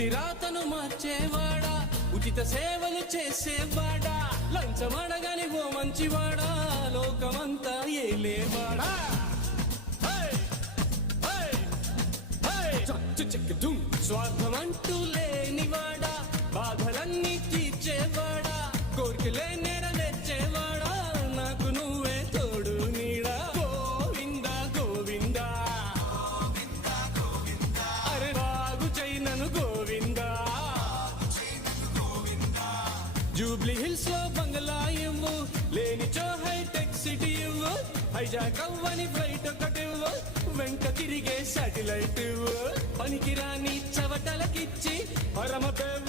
పుట్టి రాతను మార్చేవాడా, ఉచిత సేవలు చేసేవాడా, లంచమడగని ఓ మంచివాడా, లోకమంతా ఏలేవాడా. స్వార్థమంటూ లేనివాడా, బాధలన్నీ తీర్చేవాడా, కోరికలే నెరవేర్చేవాడా, నాకు నువ్వే తోడు నీడా. గోవిందా గోవిందా, అరే బాగు చైనను గోవిందా. జూబ్లీ హిల్స్ లో బంగ్లా ఇవ్వు, లేనిచో హైటెక్ సిటీ ఇవ్వు, హైజాక్ అవ్వని ఫ్లైట్ ఒకటివ్వు, వెంట తిరిగే శాటిలైట్ ఇవ్వు, పనికిరాని చవటలకిచ్చి పరమ